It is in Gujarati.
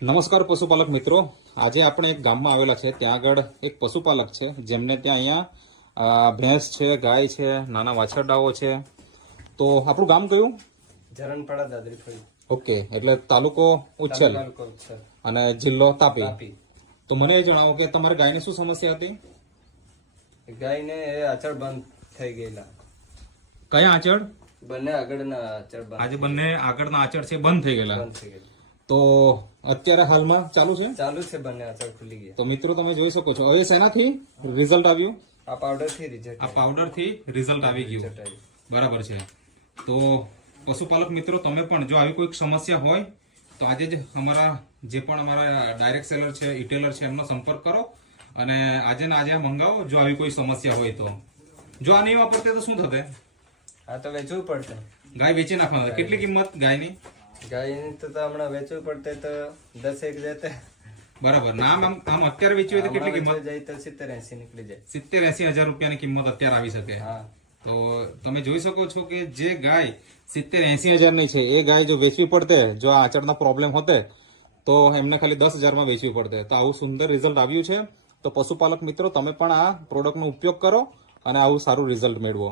નમસ્કાર પશુપાલક મિત્રો, આજે આપણે એક ગામમાં આવેલા છે. ત્યાં આગળ એક પશુપાલક છે જેમને ત્યાં અહીંયા ભેંસ છે, ગાય છે, નાના વાછરડાઓ છે. તો આપણું ગામ કયું? જરણપાડા દાદરીફળી. ઓકે, એટલે તાલુકો ઉચ્છલ અને જિલ્લો તાપી. તો મને એ જણાવો કે તમારી ગાયની શું સમસ્યા હતી? ગાયને આચળ બંધ થઈ ગયેલા. કયા આચળ? બંને આગળના આચળ બંધ. આજે બંને આગળના આચળ છે બંધ થઈ ગયેલા. બંધ થઈ ગયેલા. તો અત્યારે હાલમાં ચાલુ છે? ચાલુ છે, બંને આચળ ખુલી ગયા. તો મિત્રો તમે જોઈ શકો છો. હવે શેનાથી રિઝલ્ટ આવ્યું? આ પાવડર થી રિઝલ્ટ. આ પાવડર થી રિઝલ્ટ આવી ગયું. બરાબર છે. તો પશુપાલક મિત્રો, તમે પણ જો આવી કોઈ સમસ્યા હોય તો આજે જ અમારા ડાયરેક્ટ સેલર છે, ઇટેલર છે, એમનો સંપર્ક કરો અને આજે ને આજે મંગાવો જો આવી કોઈ સમસ્યા હોય તો. જો આ નહીં વાપરતે તો શું થશે? આ તો વેચવું પડશે. ગાય વેચી નાખવાના. કેટલી કિંમત ગાયની? ગાયની તો હમણાં વેચવું પડતે તો 10-1 જતે. બરાબર. નામ આમ અત્યારે વેચવી હોય તો કેટલી કિંમત જાય? તો 70-80 નીકળી જાય. 70-80 હજાર રૂપિયાની કિંમત અત્યારે આવી શકે. હા. તો તમે જોઈ શકો છો કે જે ગાય 70-80 હજારની છે એ ગાય જો વેચવી પડતે, જો આ આચળના પ્રોબ્લેમ હોતે તો એમને ખાલી 10,000માં વેચવી પડતે. તો આવું સુંદર રિઝલ્ટ આવ્યું છે. તો પશુપાલક મિત્રો, તમે પણ આ પ્રોડક્ટનો ઉપયોગ કરો અને આવું સારું રિઝલ્ટ મેળવો.